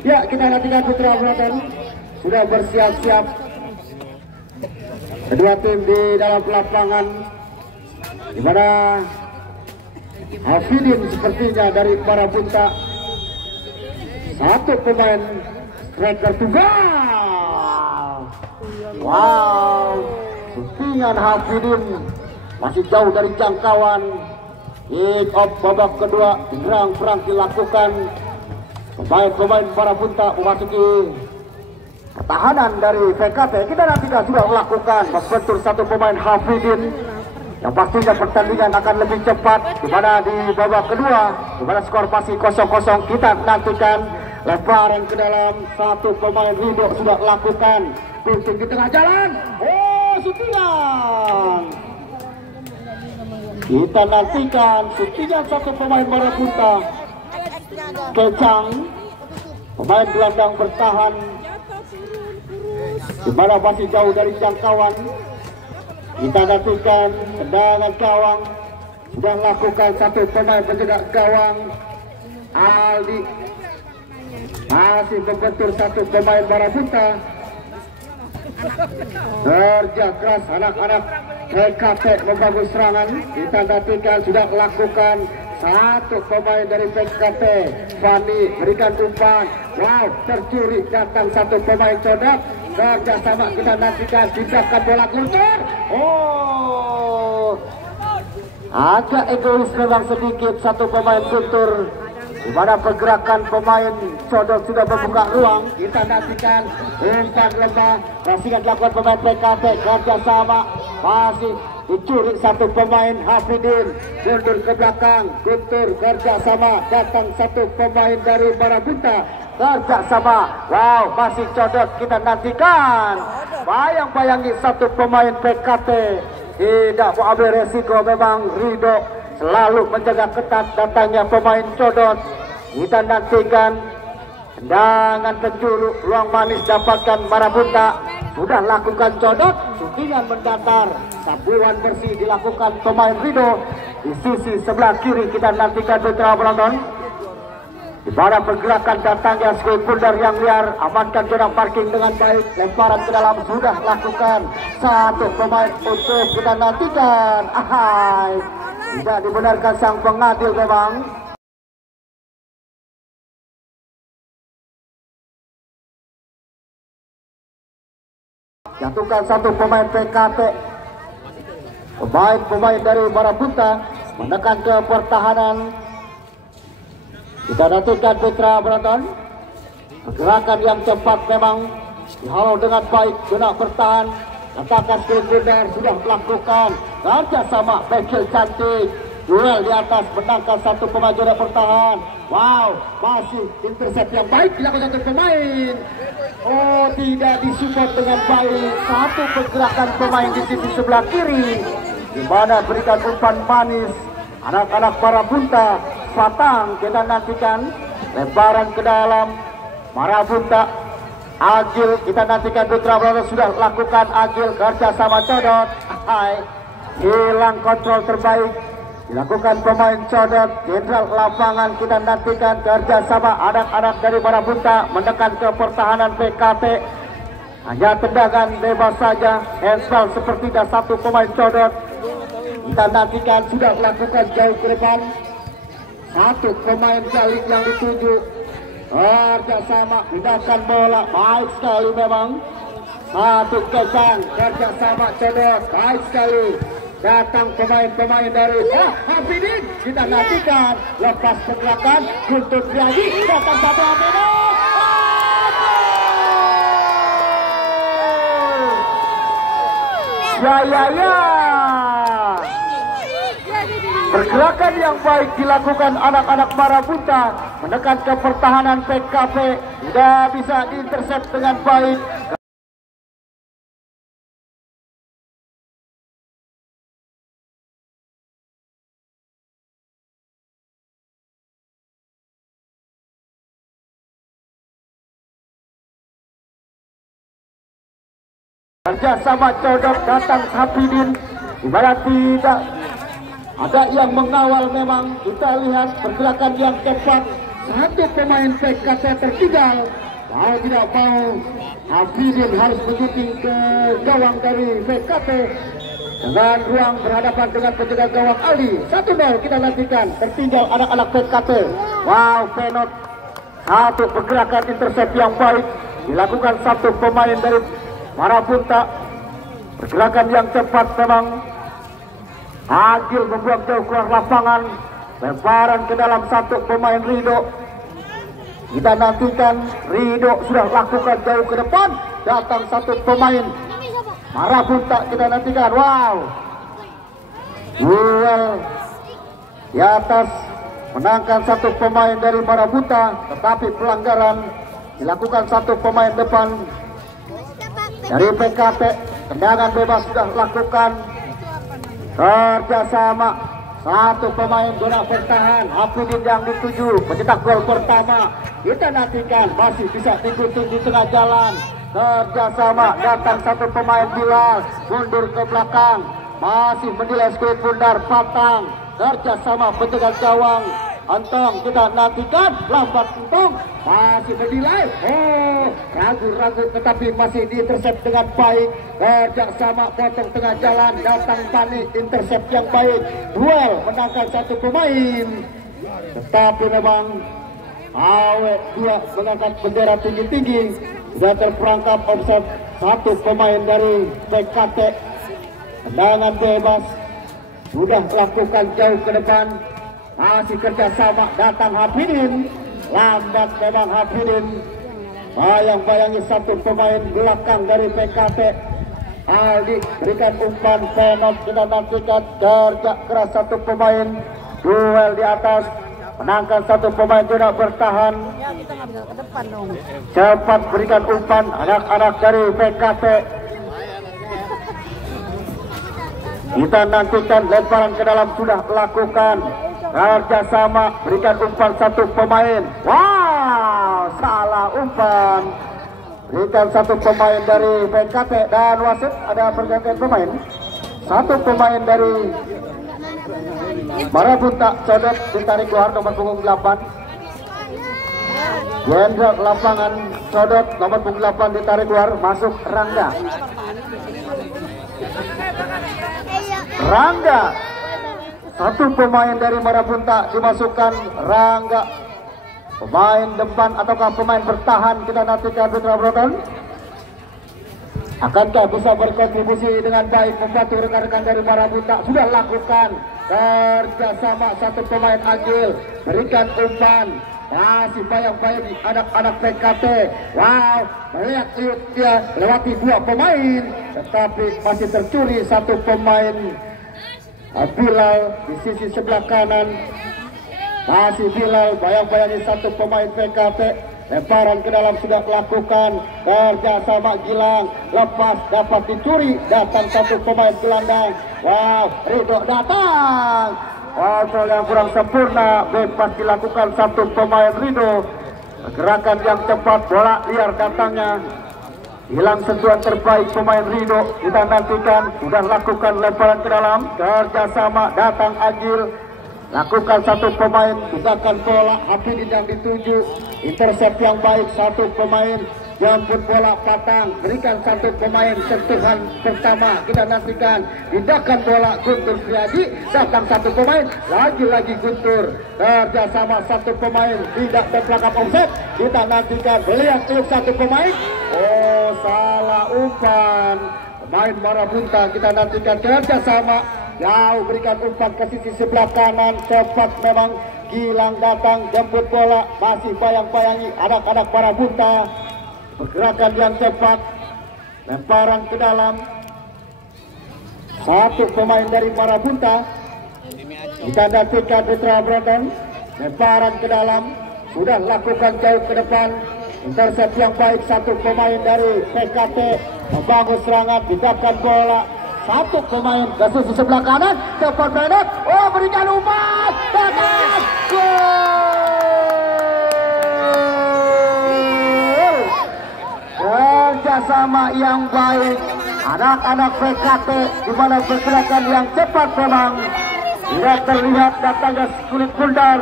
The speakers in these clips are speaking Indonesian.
Ya, kita nantikan putra Blaton sudah bersiap-siap. Kedua tim di dalam lapangan, di mana Hafidin sepertinya dari Marabunta, satu pemain striker tunggal. Wow, shootingan Hafidin masih jauh dari jangkauan. Kick off babak kedua, perang dilakukan. Pemain-pemain Marabunta memasuki pertahanan dari PKT. Kita nantikan sudah melakukan bentur satu pemain Hafidin, yang pastinya pertandingan akan lebih cepat di mana di babak kedua, di mana skor masih 0-0. Kita nantikan lemparan ke dalam, satu pemain Rido sudah lakukan pintu di tengah jalan. Oh, shootingan. Kita nantikan shootingan satu pemain Marabunta. Kecang, pemain gelandang bertahan, di mana masih jauh dari jangkauan. Kita nantikan tendangan gawang, sudah lakukan satu pemain penjaga gawang. Aldi masih membentur satu pemain Marabunta. Kerja keras anak-anak PKT membangun serangan. Kita nantikan sudah lakukan satu pemain dari PKT. Fani berikan umpan. Wow, tercuri datang satu pemain Codak. Kerjasama kita nantikan, tindakan bola keluar. Oh, agak egois memang sedikit satu pemain Guntur, di mana pergerakan pemain Codot sudah membuka ruang. Kita nantikan umpan lemah masih dilakukan pemain PKT. Kerjasama masih dicuri satu pemain Hafidin, mundur ke belakang. Guntur kerjasama, datang satu pemain dari Marabunta. Kerjasama, wow, masih Codot. Kita nantikan, bayang-bayangi satu pemain PKT tidak mau ambil resiko. Memang Rido selalu menjaga ketat datangnya pemain Codot. Kita nantikan tendangan penjuru, ruang manis dapatkan Marabunta. Sudah lakukan Codot, shootingan mendatar, sapuan bersih dilakukan pemain Rido. Di sisi sebelah kiri kita nantikan putra penonton, di mana pergerakan datangnya skateboarder yang liar. Amankan zona parking dengan baik. Lemparan ke dalam sudah lakukan satu pemain untuk kita nantikan. Ahai, tidak dibenarkan sang pengadil memang. Jatuhkan satu pemain PKT. Pemain dari Marabunta menekan ke pertahanan. Kita nantikan putra penonton, pergerakan yang cepat memang dihalau dengan baik. Zona bertahan, letakkan skateboarder sudah melakukan kerjasama. Bekil cantik, duel di atas, menangkan satu pemain zona bertahan. Wow, masih intercept yang baik dilakukan satu pemain. Oh, tidak disupport dengan baik. Satu pergerakan pemain di sisi sebelah kiri, di mana berikan umpan manis anak-anak Marabunta. Fatang, kita nantikan lemparan ke dalam. Marabunta Agil, kita nantikan putra Brothers sudah lakukan. Agil kerjasama Codot. Hai, hilang kontrol terbaik dilakukan pemain Codot. Jenderal lapangan kita nantikan kerjasama anak-anak dari Marabunta mendekat ke pertahanan PKT. Hanya tendangan bebas saja, handsball seperti dah satu pemain Codot. Kita nantikan sudah lakukan jauh ke depan. Satu pemain Jalik yang dituju. Kerjasama, gunakan bola, baik sekali memang. Satu Kecang, kerjasama Codot, baik sekali. Datang pemain-pemain dari Hafidin. Kita nantikan, lepas pergerakan, Guntur lagi, datang satu Hafidin. Ya. Pergerakan yang baik dilakukan anak-anak Marabunta menekan ke pertahanan PKP. Tidak bisa diintercept dengan baik. Kerjasama Codot, datang Hafidin, di mana tidak ada yang mengawal. Memang kita lihat pergerakan yang cepat satu pemain PKT tertinggal. Mau tidak mau Hafidin harus menjuting ke gawang dari PKT dengan ruang berhadapan dengan penjaga gawang Aldi. 1-0 kita nantikan, tertinggal anak-anak PKT. Wow, penot, satu pergerakan intercept yang baik dilakukan satu pemain dari Marabunta. Pergerakan yang cepat memang. Agil membuang jauh keluar lapangan, lemparan ke dalam satu pemain Rido. Kita nantikan, Rido sudah lakukan jauh ke depan, datang satu pemain Marabunta. Kita nantikan, wow, duel di atas, menangkan satu pemain dari Marabunta, tetapi pelanggaran dilakukan satu pemain depan dari PKT. Tendangan bebas sudah lakukan, kerjasama satu pemain zona bertahan. Hafidin yang dituju mencetak gol pertama. Kita nantikan, masih bisa digunting di tengah jalan. Kerjasama, datang satu pemain Bilal, mundur ke belakang, masih menilai skuit bundar Patang. Kerjasama penjaga gawang Antong, kita nantikan, lambat Antong, masih menilai, ragu-ragu tetapi masih diintercept dengan baik. Kerjasama potong tengah jalan, datang panik, intercept yang baik. Duel menangkan satu pemain, tetapi memang awet dua mengangkat bendera tinggi-tinggi. Sudah terperangkap offside satu pemain dari PKT. Tendangan bebas sudah lakukan jauh ke depan, masih kerjasama, datang Hafidin, lambat memang Hafidin. Bayang-bayangi satu pemain belakang dari PKT. Aldi berikan umpan penalti, kita nantikan, kerja keras satu pemain. Duel di atas, menangkan satu pemain tidak bertahan. Cepat berikan umpan anak-anak dari PKT. Kita nantikan, lemparan ke dalam sudah lakukan. Kerjasama, berikan umpan satu pemain. Wow, salah umpan. Berikan satu pemain dari PKT dan wasit ada pergantian pemain. Satu pemain dari Marabunta Codot ditarik keluar, nomor punggung 8. Jenderal lapangan Codot nomor punggung 8 ditarik keluar, masuk Rangga. Rangga, satu pemain dari Marabunta dimasukkan Rangga. Pemain depan ataukah pemain bertahan, kita nantikan Putra Broton. Akankah bisa berkontribusi dengan baik membantu rekan-rekan dari Marabunta? Sudah lakukan kerjasama satu pemain Agil, berikan umpan, masih bayang-bayang anak-anak PKT. Wow, melihat dia lewati dua pemain, tetapi masih tercuri satu pemain Bilal di sisi sebelah kanan. Masih Bilal, bayang-bayangi satu pemain PKT. Lemparan ke dalam sudah lakukan, kerjasama Gilang, lepas dapat dicuri, datang satu pemain gelandang. Wow, Rido datang. Kontrol yang kurang sempurna, bebas dilakukan satu pemain Rido. Gerakan yang cepat, bola liar datangnya. Hilang sentuhan terbaik pemain Rido. Kita nantikan, sudah lakukan lemparan ke dalam, kerjasama, datang Agil. Lakukan satu pemain, gunakan bola, Hafidin yang dituju, intercept yang baik satu pemain, jemput bola Patang, berikan satu pemain sentuhan pertama. Kita nantikan, tindakan bola Guntur Priadi, datang satu pemain, lagi-lagi Guntur, kerjasama satu pemain, tidak terperangkap offset. Kita nantikan, melihat satu pemain, salah umpan pemain Marabunta. Kita nantikan kerjasama, jauh berikan umpan ke sisi sebelah kanan, cepat memang Gilang datang, jemput bola, masih bayang-bayangi anak-anak Marabunta. Pergerakan yang cepat, lemparan ke dalam, satu pemain dari Marabunta. Kita nantikan Putra Broton, lemparan ke dalam, sudah lakukan jauh ke depan, intercept yang baik satu pemain dari PKT, membangun serangan, didapatkan bola. Satu pemain ke sisi sebelah kanan, cepat pendek, berikan umpan, datang, gol! Kerjasama yang baik, anak-anak PKT di mana pergerakan yang cepat memang tidak terlihat datangnya kulit bundar.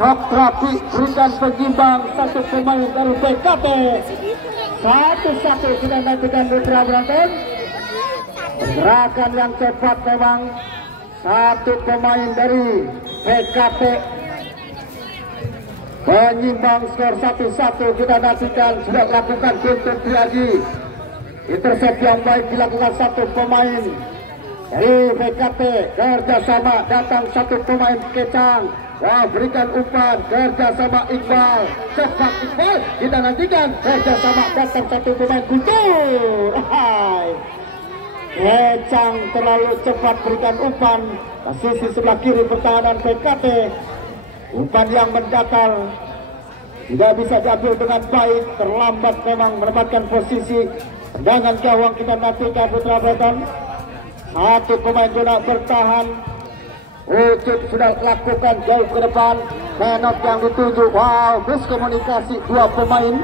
Sok Rapi berikan penyimbang satu pemain dari PKT. 1-1 kita nantikan Mitra Penonton. Gerakan yang cepat memang satu pemain dari PKT penyimbang skor 1-1 kita nantikan. Sudah lakukan Guntur Triaji. Intercept yang baik dilakukan satu pemain dari PKT. Kerjasama datang satu pemain Kecang. Wah, berikan umpan kerjasama Iqbal. Cepat Iqbal kita nantikan. Kerjasama datang satu pemain Guntur. Kecang terlalu cepat berikan umpan. Sisi sebelah kiri pertahanan PKT. Umpan yang mendatar tidak bisa diambil dengan baik. Terlambat memang mendapatkan posisi. Tendangan gawang kita nantikan Putra Beton. Satu pemain zona bertahan. Ucup sudah lakukan jauh ke depan. Menot yang dituju. Wow, miskomunikasi dua pemain.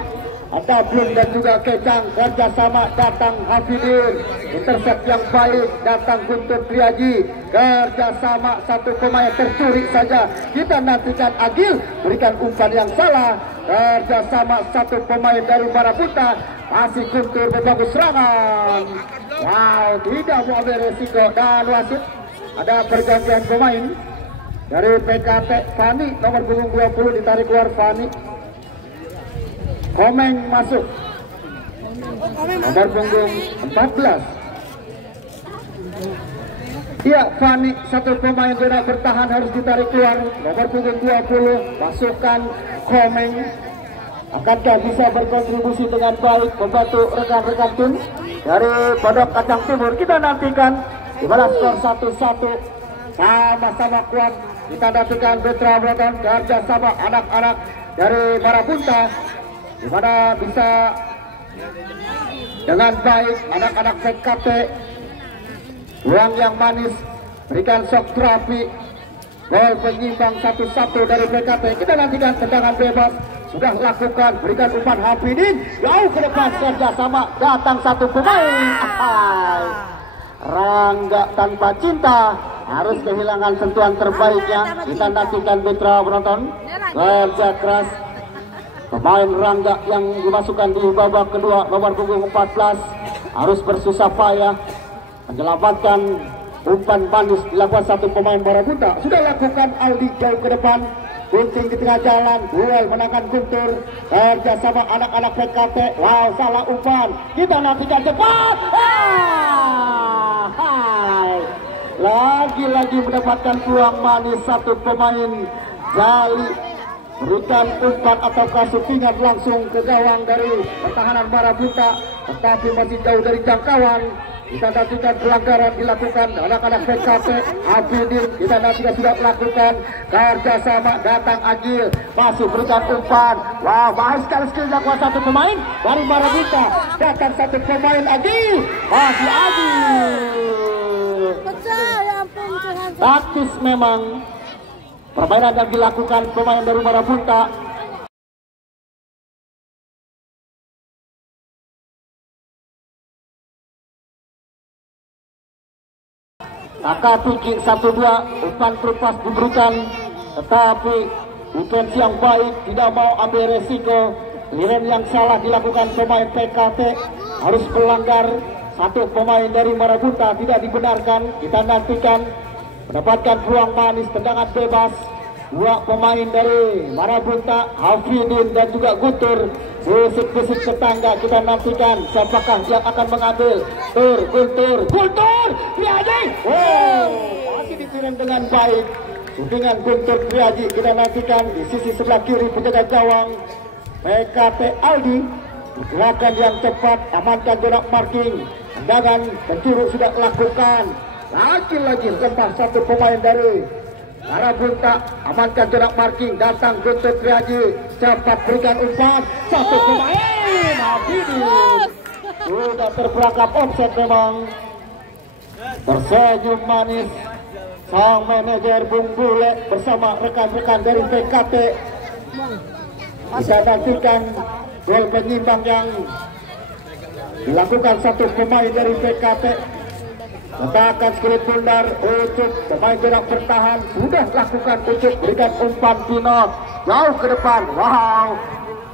Ada Blum dan juga Kecang. Kerjasama datang Hafidin. Intercept yang baik datang Guntur Triaji. Kerjasama satu pemain tercuri saja. Kita nantikan Agil berikan umpan yang salah. Kerjasama satu pemain dari Marapunta. Masih Guntur membangun serangan. Wow, tidak mau ambil resiko. Dan wasit ada pergantian pemain dari PKT. Fani nomor punggung 20 ditarik keluar Fani. Komeng masuk nomor punggung 14. Iya, Fani satu pemain zona bertahan harus ditarik keluar. Nomor punggung 20 masukkan Komeng. Akankah bisa berkontribusi dengan baik membantu rekan-rekan tim dari Pondok Kacang Timur? Kita nantikan di mana skor 1-1 sama-sama kuat. Kita nantikan Putra Beton kerjasama anak-anak dari Marapunta di mana bisa dengan baik anak-anak PKT. Ruang yang manis berikan Sok Rapi. Gol penyimbang 1-1 dari PKT. Kita nantikan tendangan bebas. Sudah lakukan berikan umpan Hafidin jauh ke depan. Kerjasama datang satu pemain. Rangga tanpa cinta harus kehilangan sentuhan terbaiknya. Kita nantikan Mitra Penonton. Kerja keras pemain Rangga yang dimasukkan di babak kedua nomor punggung 14 harus bersusah payah menyelamatkan umpan manis dilakukan satu pemain Marapunta. Sudah lakukan Aldi jauh ke depan. Gunting di tengah jalan, duel menangkan Guntur. Kerjasama anak-anak PKT. Wow, salah umpan. Kita nantikan cepat. Lagi-lagi mendapatkan peluang manis satu pemain Jali. Berikan umpan atau kasutingan langsung ke gawang dari pertahanan Marapunta. Tetapi masih jauh dari jangkauan. Kita nantikan pelanggaran dilakukan anak-anak PKT. Hafidin kita nantikan sudah melakukan kerjasama datang Agil masuk berikan umpan. Wow, bahas sekali skill dilakukan satu pemain dari Marapunta. Datang satu pemain Agil masih Agil. Taktis memang permainan yang dilakukan pemain dari Marapunta. Kakak Piki 1-2 umpan terlepas diberikan, tetapi defensi yang baik tidak mau ambil resiko. Clearance yang salah dilakukan pemain PKT harus melanggar. Satu pemain dari Marapunta tidak dibenarkan. Kita nantikan mendapatkan peluang manis tendangan bebas. Dua pemain dari Marapunta, Hafidin dan juga Guntur. Bisik-bisik tetangga kita nantikan siapakah yang akan mengambil. Guntur Triaji. Wow, masih dikirim dengan baik. Dengan Guntur Triaji kita nantikan di sisi sebelah kiri penjaga gawang PKT Aldi. Gerakan yang cepat, amankan jarak marking. Tendangan pencuru sudah lakukan. Lagi-lagi lempar satu pemain dari Marapunta, amankan jarak marking. Datang Guntur Triaji, cepat berikan umpan satu pemain. Hafidin sudah terperangkap offset memang. Tersenyum manis sang manajer Bung Bule bersama rekan-rekan dari PKT. Kita nantikan gol penyimbang yang dilakukan satu pemain dari PKT. letakkan skill pundar. Ucup pemain gerak bertahan sudah lakukan. Ucup berikan umpan pinot jauh ke depan. Wow,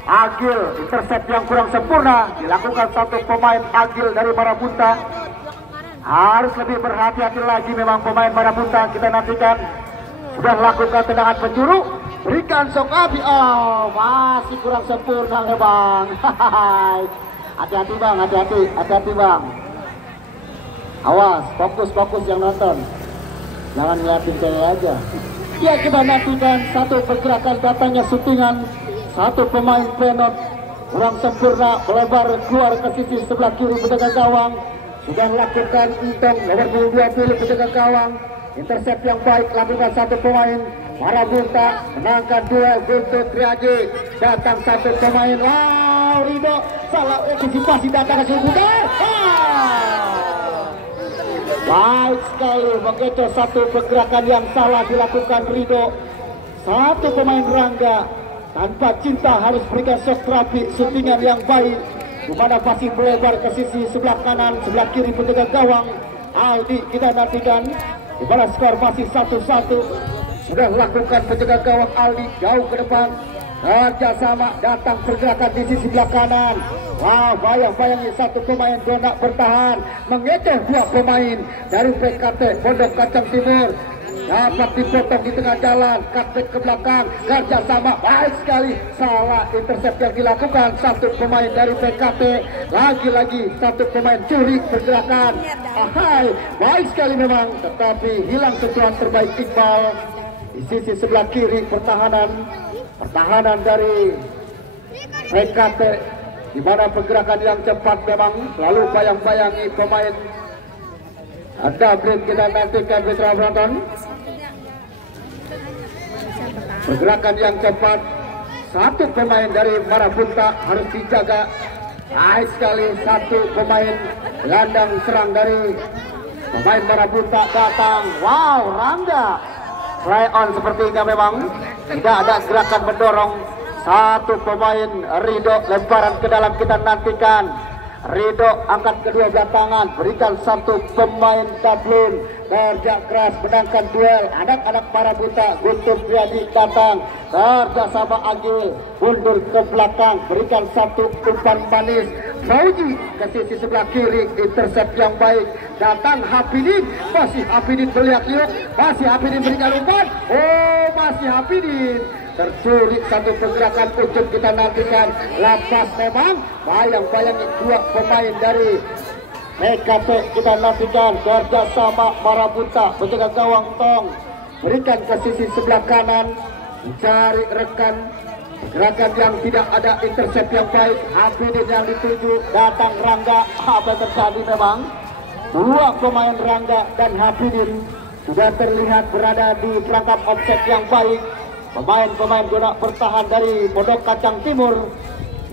Agil intercept yang kurang sempurna dilakukan satu pemain Agil dari Marabunta. Harus lebih berhati-hati lagi memang pemain Marabunta. Kita nantikan. Sudah lakukan tendangan penjuru, berikan Sokabi. Oh, masih kurang sempurna ya bang. Hati-hati bang, hati-hati bang. Awas, fokus yang nonton. Jangan ngeliatin saya aja. Ya, kita nantikan satu pergerakan datangnya syutingan. Satu pemain penot kurang sempurna, melebar keluar ke sisi sebelah kiri penjaga gawang. Sudah lakukan Entong nomor 20 penjaga gawang. Intercept yang baik lakukan satu pemain Marabunta, menangkan duel Guntur Triaji. Datang satu pemain. Wow, Rido salah antisipasi, datang ke sebentar. Baik sekali mengecoh satu pergerakan yang salah dilakukan Rido. Satu pemain Rangga tanpa cinta harus berikan shock terapi, syutingan yang baik. Dimana pasti melebar ke sisi sebelah kanan, sebelah kiri penjaga gawang. Aldi kita nantikan. Di mana skor masih 1-1. Sudah lakukan penjaga gawang Aldi jauh ke depan. Kerjasama datang pergerakan di sisi sebelah kanan. Wow, bayang-bayangi satu pemain Donak bertahan. Mengecoh dua pemain dari PKT Pondok Kacang Timur. Dapat dipotong di tengah jalan, cutback ke belakang, kerjasama baik sekali. Salah intercept yang dilakukan satu pemain dari PKT. Lagi-lagi satu pemain curi pergerakan. Ahai, baik sekali memang, tetapi hilang sentuhan terbaik Iqbal. Di sisi sebelah kiri pertahanan dari PKT, di mana pergerakan yang cepat memang selalu bayang-bayangi pemain. Ada blend kita nantikan Mitra Broton. Pergerakan yang cepat, satu pemain dari Marabunta harus dijaga. Baik sekali satu pemain gelandang serang dari pemain Marabunta datang. Wow, Rangga play on sepertinya memang tidak ada gerakan mendorong. Satu pemain Rido lemparan ke dalam kita nantikan. Rido angkat kedua belah tangan, berikan satu pemain Tablun. Kerja keras menangkan duel. Anak-anak Marabunta, Guntur Triadi datang. Kerjasama Agil, mundur ke belakang, berikan satu umpan manis. Fauji ke sisi sebelah kiri, intercept yang baik. Datang Hafidin, masih Hafidin berliak-liuk, masih Hafidin berikan umpan. Oh, masih Hafidin. Tercuri satu pergerakan Ucup kita nantikan. Lepas memang bayang-bayangi dua pemain dari PKT kita nantikan. Kerjasama Marabunta penjaga gawang Tong, berikan ke sisi sebelah kanan, mencari rekan. Gerakan yang tidak ada intercept yang baik. Hafidin yang dituju, datang Rangga. Apa yang terjadi memang dua pemain Rangga dan Hafidin sudah terlihat berada di perangkap offset yang baik. Pemain-pemain Donak bertahan dari Pondok Kacang Timur.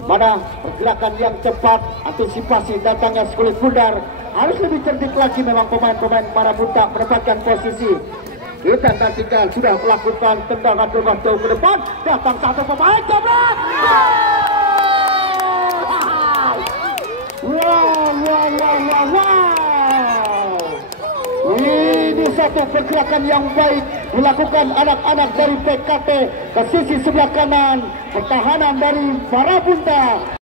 Mana pergerakan yang cepat, antisipasi datangnya Skulit Bundar. Harus lebih cerdik lagi memang pemain-pemain Marabunta mendapatkan posisi. Kita nantikan sudah melakukan tendangan rumah jauh ke depan. Datang satu pemain jabrak. Wow. Ini satu pergerakan yang baik dilakukan anak-anak dari PKT ke sisi sebelah kanan. Pertahanan dari Marabunta.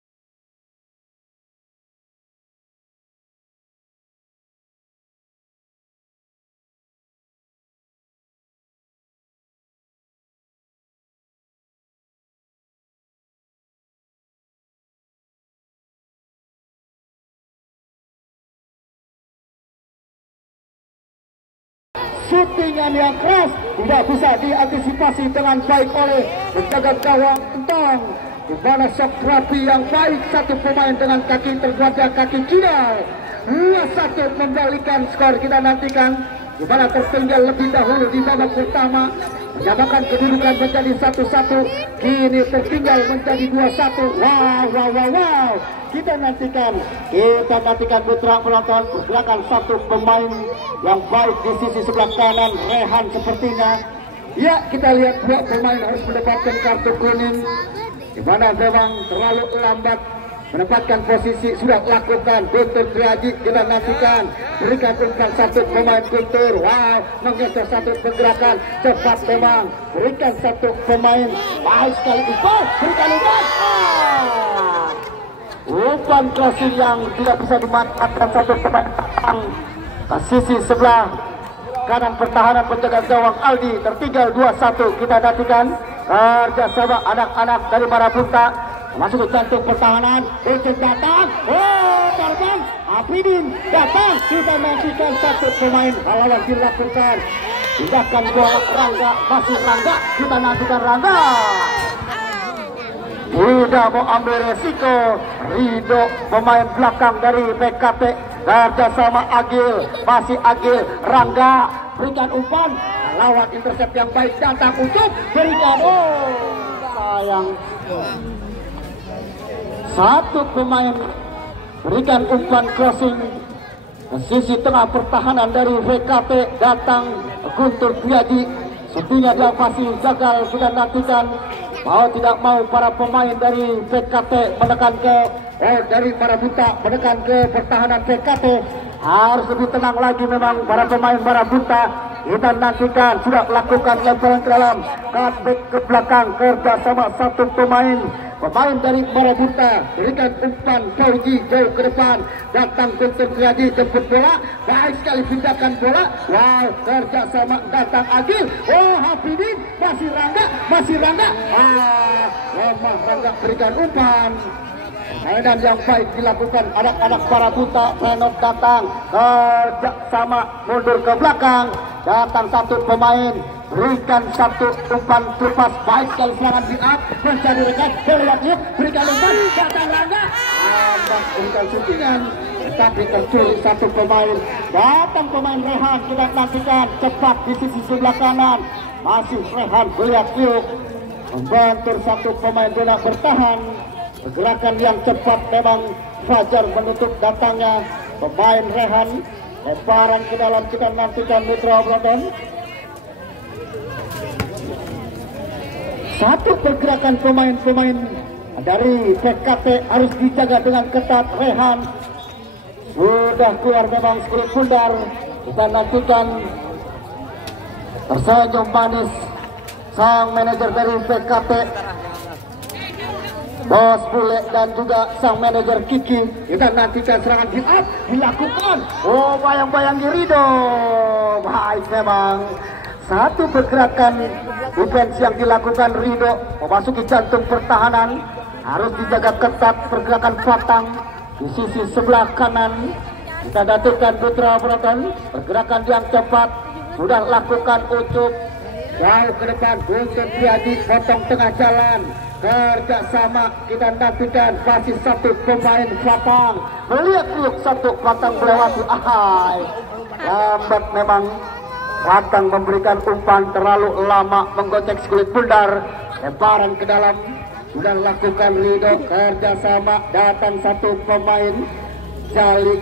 Shootingan yang keras tidak bisa diantisipasi dengan baik oleh penjaga gawang Entong. Di mana shock terapi yang baik satu pemain dengan kaki terguncang, kaki kidal. 2-1 membalikan skor kita nantikan. Di mana tertinggal lebih dahulu di babak pertama, menyamakan kedudukan menjadi 1-1. Kini tertinggal menjadi 2-1. Wow. Kita nantikan putra penonton pergerakan satu pemain yang baik di sisi sebelah kanan, Rehan sepertinya. Ya, kita lihat dua pemain harus mendapatkan kartu kuning, di mana memang terlalu lambat menempatkan posisi, sudah lakukan Guntur Triaji, kita nantikan berikan umpan satu pemain Guntur. Wow, mengejar satu pergerakan cepat memang, berikan satu pemain, baik sekali umpan, berikan umpan. Umpan crossing yang tidak bisa dimanfaatkan satu pemain ke sisi sebelah kanan pertahanan penjaga gawang Aldi. Tertinggal 2-1, kita nantikan kerjasama anak-anak dari Marabunta masuk ke jantung pertahanan. Ujung datang, terbang, Afidin datang, kita nantikan satu pemain lawan dilakukan tindakan bola. Rangga, masih Rangga, kita nantikan Rangga tidak mau ambil resiko. Rido pemain belakang dari PKT kerjasama Agil, masih Agil, Rangga berikan umpan, lawan intercept yang baik, datang untuk berikan, sayang. Satu pemain berikan umpan crossing ke sisi tengah pertahanan dari PKT, datang Guntur Triaji, sepertinya dia masih gagal. Kita nantikan mau tidak mau para pemain dari PKT menekan ke dari Marabunta menekan ke pertahanan PKT, harus lebih tenang lagi memang para pemain Marabunta. Kita nantikan sudah lakukan lemparan ke dalam, cutback ke belakang kerjasama satu pemain dari Marabunta, berikan umpan Fauji jauh ke depan, datang Guntur Triaji, jemput bola, baik sekali pindahkan bola. Wow, kerjasama datang Agil, Hafidin, masih Rangga, lemah Rangga, berikan umpan. Dan yang baik dilakukan anak-anak Marabunta. Renov datang kerjasama mundur ke belakang, datang satu pemain, berikan satu umpan lepas, baik sekali serangan di up, mencari rekan, berlihat, berikan umpan, datang Rangga, berikan syutingan, tapi tercuri satu pemain, datang pemain Rehan, kita nantikan cepat di sisi sebelah kanan, masih Rehan berlihat membentur satu pemain bola bertahan. Gerakan yang cepat memang Fajar menutup datangnya pemain Rehan. Lemparan ke dalam, kita nantikan Mitra Brandon. Satu pergerakan pemain-pemain dari PKT harus dijaga dengan ketat. Rehan sudah keluar memang skurit pundar. Kita nantikan tersenyum manis sang manajer dari PKT, Bos Bule, dan juga sang manajer Kiki. Kita nantikan serangan build up dilakukan. Bayang-bayang di Rido. Baik memang. Satu pergerakan defense yang dilakukan Rido memasuki jantung pertahanan. Harus dijaga ketat pergerakan Fatang di sisi sebelah kanan. Kita datangkan Putra Broton. Pergerakan yang cepat sudah lakukan Ucup. Jauh ke depan Guntur Triaji, potong tengah jalan. Kerjasama kita nantikan masih satu pemain Fatang. Melihat satu Fatang melewati. Lambat memang Fatang memberikan umpan, terlalu lama menggocek kulit pundar. Lemparan ke dalam sudah lakukan Rido. Kerjasama datang satu pemain Jalik,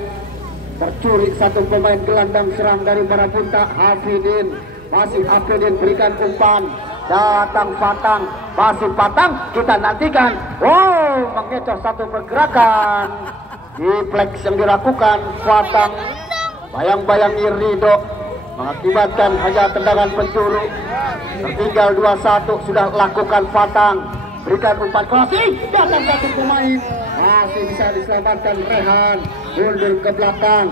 tercuri satu pemain gelandang serang dari Marabunta, Hafidin. Masih Hafidin berikan umpan, datang Fatang, masih Fatang, kita nantikan. Mengecoh satu pergerakan di flex yang dilakukan Fatang. Bayang-bayangi Rido mengakibatkan hanya tendangan penjuru. Tertinggal 2-1, sudah lakukan Fatang, berikan umpan crossing, datang satu pemain, masih bisa diselamatkan Rehan, mundur ke belakang.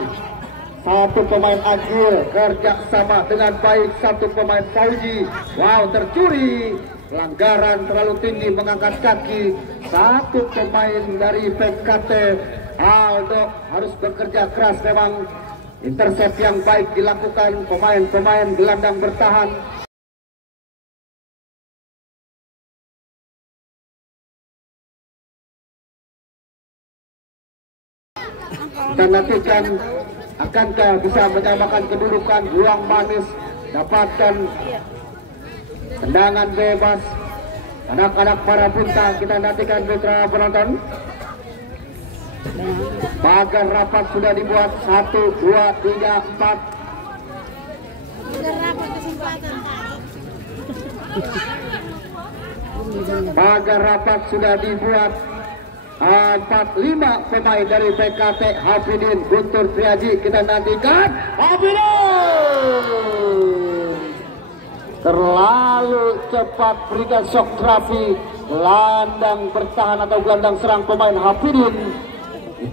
Satu pemain Agil, kerja sama dengan baik satu pemain Fauji. Tercuri, pelanggaran terlalu tinggi, mengangkat kaki. Satu pemain dari PKT, Aldo, harus bekerja keras memang. Intercept yang baik dilakukan pemain-pemain gelandang bertahan. Kita nantikan akankah bisa menyamakan kedudukan. Ruang manis dapatkan tendangan bebas anak-anak Marabunta. Kita nantikan Putra penonton. Pagar rapat sudah dibuat. 1, 2, 3, 4. Pagar rapat sudah dibuat. 4-5 pemain dari PKT Hafidin Guntur Triaji. Kita nantikan Hafidin terlalu cepat berikan shock terapi, gelandang bertahan atau gelandang serang pemain Hafidin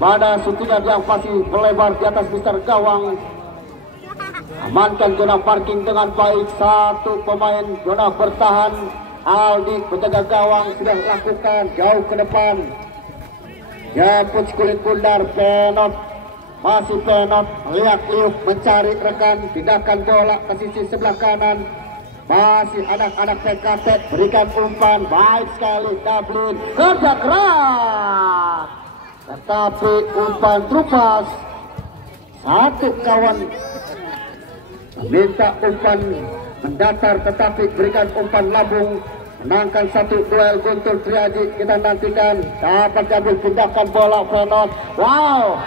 pada shootingan yang pasti melebar di atas mister gawang. Amankan zona parking dengan baik, satu pemain zona bertahan. Aldi penjaga gawang sudah lakukan jauh ke depan, jemput kulit bundar, penot masih penot, liak-liuk mencari rekan, pindahkan bola ke sisi sebelah kanan. Masih anak-anak PKT berikan umpan, baik sekali Dublin, kerja keras tetapi umpan terupas. Satu kawan minta umpan mendatar tetapi berikan umpan lambung, menangkan satu duel Guntur Triaji. Kita nantikan dapat diambil, pindahkan bola penot. Wow,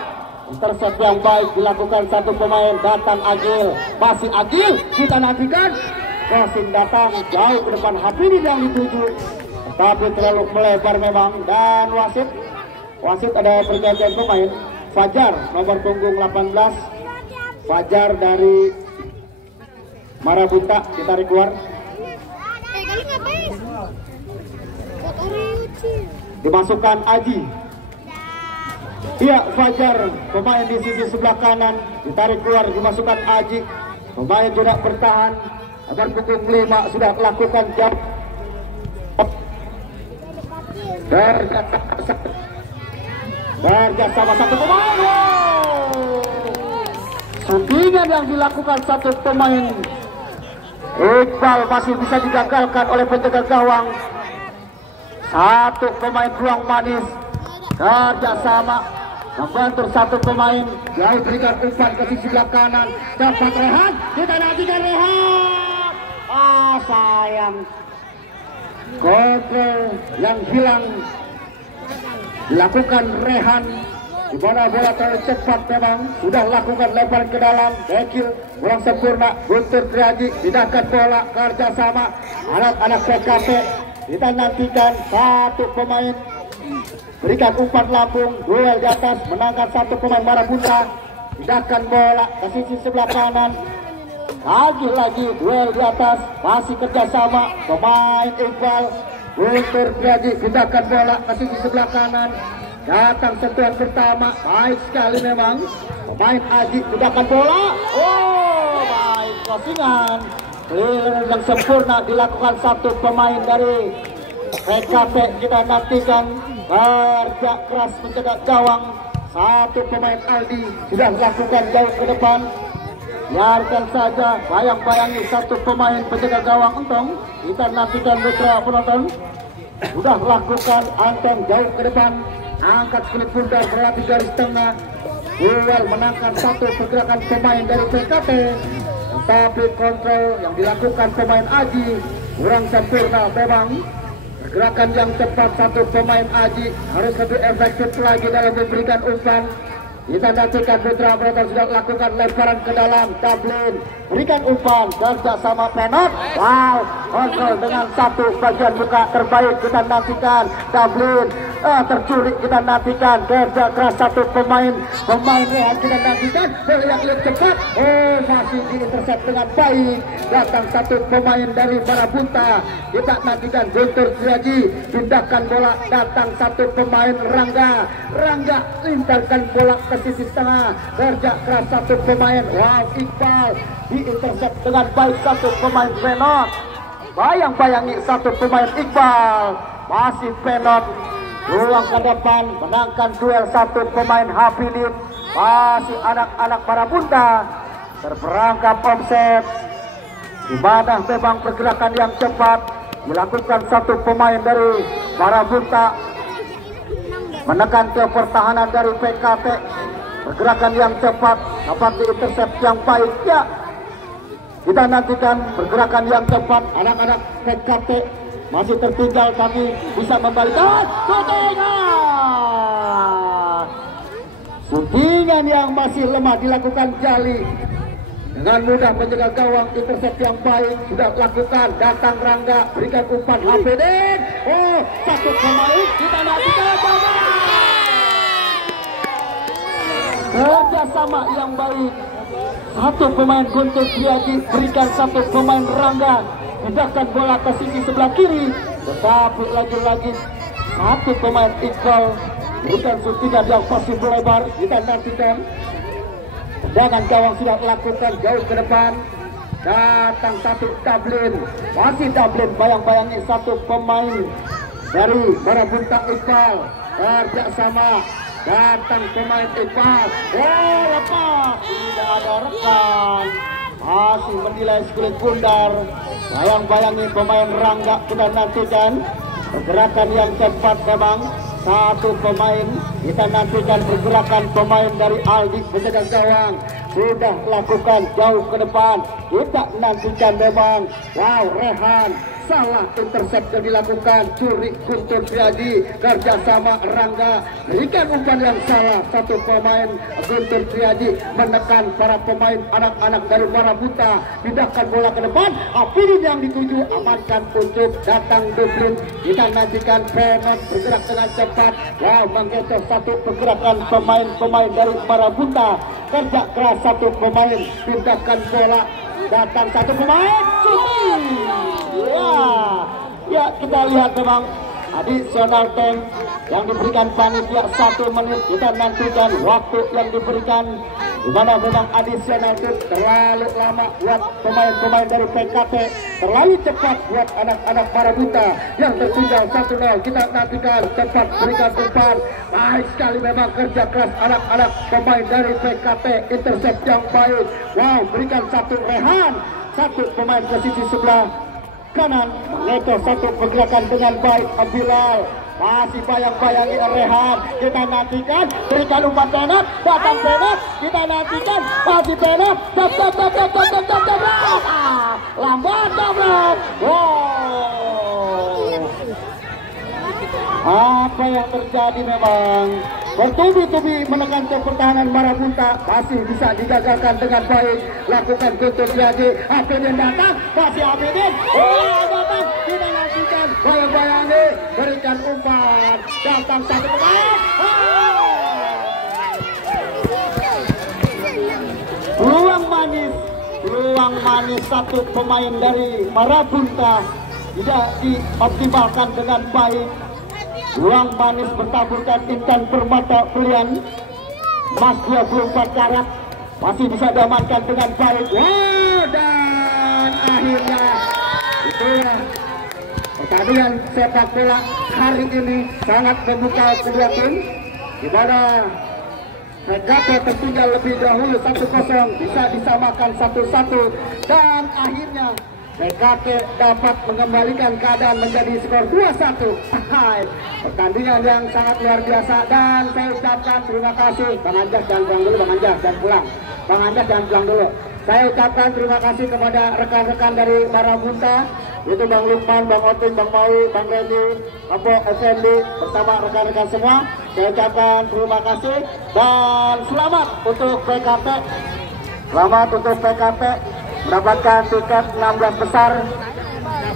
intercept yang baik dilakukan satu pemain, datang Agil, masih Agil, kita nantikan crossing datang jauh ke depan, Hafidin yang dituju tetapi terlalu melebar memang. Dan wasit ada pergantian pemain. Fajar nomor punggung 18, Fajar dari Marabunta ditarik keluar, dimasukkan Aji. Iya, Fajar pemain di sisi sebelah kanan ditarik keluar, dimasukkan Aji, pemain juga bertahan. Nomor punggung 5 sudah melakukan jump berjasama satu pemain. Shootingan yang dilakukan satu pemain Iqbal masih bisa digagalkan oleh penjaga gawang. Satu pemain ruang manis kerjasama membantu satu pemain, jauh berikan umpan ke sisi sebelah kanan, cepat Rehan, kita nantikan Rehan. Sayang, kontrol yang hilang dilakukan Rehan, di mana bola terlalu cepat memang, sudah lakukan lempar ke dalam, dekil kurang sempurna. Guntur Triaji pindahkan bola, kerjasama anak-anak PKT. Kita nantikan satu pemain berikan umpan lambung, duel di atas, menangkan satu pemain Marabunta, pindahkan bola ke sisi sebelah kanan. Lagi-lagi duel di atas, masih kerjasama pemain Iqbal. Guntur Triaji pindahkan bola ke sisi sebelah kanan, datang sentuhan pertama, baik sekali memang. Pemain Aji pindahkan bola, baik crossingan, clearance yang sempurna dilakukan satu pemain dari PKT. Kita nantikan kerja keras menjaga gawang, satu pemain Aldi sudah melakukan jauh ke depan. Biarkan saja, bayang-bayangi satu pemain penjaga gawang Entong. Kita nantikan mitra penonton sudah melakukan antem jauh ke depan, angkat kulit bundar berlatih garis tengah. Duel menangkan satu pergerakan pemain dari PKT, tetapi kontrol yang dilakukan pemain Aji kurang sempurna memang. Pergerakan yang cepat satu pemain Aji harus lebih efektif lagi dalam memberikan umpan. Kita nantikan putra penonton sudah lakukan lemparan ke dalam. Dublin berikan umpan, kerja sama penot. Wow, kontrol dengan satu bagian muka terbaik. Kita nantikan Dublin tercuri. Kita nantikan kerja keras satu pemain Rehan. Kita nantikan lihat cepat, masih diintercept dengan baik. Datang satu pemain dari Marabunta. Kita nantikan Guntur Triaji pindahkan bola, datang satu pemain Rangga lintarkan bola ke sisi tengah, kerja keras satu pemain. Wow, Iqbal diintercept dengan baik satu pemain penot. Bayang-bayangi satu pemain Iqbal, masih penot, pulang ke depan, menangkan duel satu pemain Hafidin. Masih anak-anak Marabunta terperangkap offset, di mana memang pergerakan yang cepat dilakukan satu pemain dari Marabunta, menekan ke pertahanan dari PKT. Pergerakan yang cepat dapat diintercept yang baik ya. Kita nantikan pergerakan yang cepat, anak-anak PKT masih tertinggal tapi bisa membalikan shootingan yang masih lemah dilakukan Jali. Dengan mudah menjaga gawang, intercept yang baik sudah lakukan. Datang Rangga berikan umpan Hafidin. Satu pemain kita nantikan. kerjasama yang baik. Satu pemain Guntur Priaji berikan satu pemain Rangga, pindahkan bola ke sisi sebelah kiri, tetapi lagi-lagi satu pemain Iqbal berikan suntikan yang pasti lebar. Kita nantikan tendangan gawang sudah lakukan jauh ke depan. Datang satu Dublin, masih Dublin, bayang-bayangi satu pemain dari Marabunta Iqbal kerjasama. Datang pemain Iqbal, lepas, tidak ada rekan, masih menilai kulit bundar. Bayang-bayangi pemain Rangga, kita nantikan pergerakan yang cepat memang. Satu pemain, kita nantikan pergerakan pemain dari Aldi penjaga gawang sudah lakukan jauh ke depan. Kita nantikan memang, wow, Rehan salah intercept yang dilakukan, curi Guntur Priaji kerjasama Rangga, berikan umpan yang salah. Satu pemain Guntur Priaji menekan para pemain anak-anak dari Marabunta, pindahkan bola ke depan. Apidin yang dituju, amankan untuk datang Dublin. Kita nantikan Penot bergerak dengan cepat, wow, menggeser satu pergerakan pemain-pemain dari Marabunta. Kerja keras satu pemain, pindahkan bola, datang satu pemain, shooting. Ya, kita lihat memang additional time yang diberikan panitia 1 menit. Kita nantikan waktu yang diberikan, di mana memang additional time terlalu lama buat pemain-pemain dari PKP, terlalu cepat buat anak-anak Marabunta yang tertinggal 1-0. Kita nantikan cepat berikan umpan, baik sekali memang kerja keras anak-anak pemain dari PKP, intercept yang baik. Wow, berikan satu Rehan, satu pemain ke sisi sebelah kanan, mengejar satu pergerakan dengan baik. Bilal masih bayang-bayangi Rehan. Kita nantikan berikan umpan Penot, datang Penot. Kita nantikan masih Penot, lambat tabrak. Apa yang terjadi memang bertubi-tubi menekan pertahanan Marabunta, masih bisa digagalkan dengan baik. Lakukan Guntur Priaji, Apidin datang, masih Apidin, datang. Kita nantikan, bayang-bayangi, berikan umpan, datang satu pemain. Peluang manis satu pemain dari Marabunta tidak dioptimalkan dengan baik. Ruang manis bertaburkan Intan Permata pilihan Mas 24 karat masih bisa diamankan dengan baik. Dan akhirnya itulah pertandingan sepak bola hari ini sangat membuka kedua tim, di mana PKP tertinggal lebih dahulu 1-0 bisa disamakan 1-1, dan akhirnya PKP dapat mengembalikan keadaan menjadi skor 2-1. Pertandingan yang sangat luar biasa, dan saya ucapkan terima kasih. Bang Anjas jangan pulang dulu, Bang Anjas jangan pulang. Bang Anjas jangan pulang dulu. Saya ucapkan terima kasih kepada rekan-rekan dari Marabunta, yaitu Bang Lukman, Bang Otin, Bang Maui, Bang Reni, Apo Effendi, bersama rekan-rekan semua. Saya ucapkan terima kasih dan selamat untuk PKP. Selamat untuk PKP mendapatkan tiket 16 besar.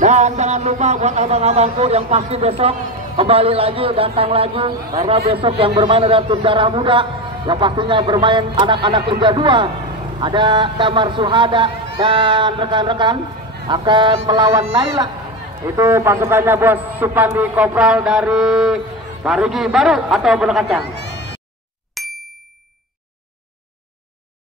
Dan jangan lupa buat abang-abangku yang pasti besok kembali lagi, datang lagi, karena besok yang bermain adalah tim darah muda, yang pastinya bermain anak-anak Liga 2. Ada Damar Suhada dan rekan-rekan akan melawan Naila. Itu pasukannya Bos Supandi Kopral dari Parigi Baru atau Bola Kacang.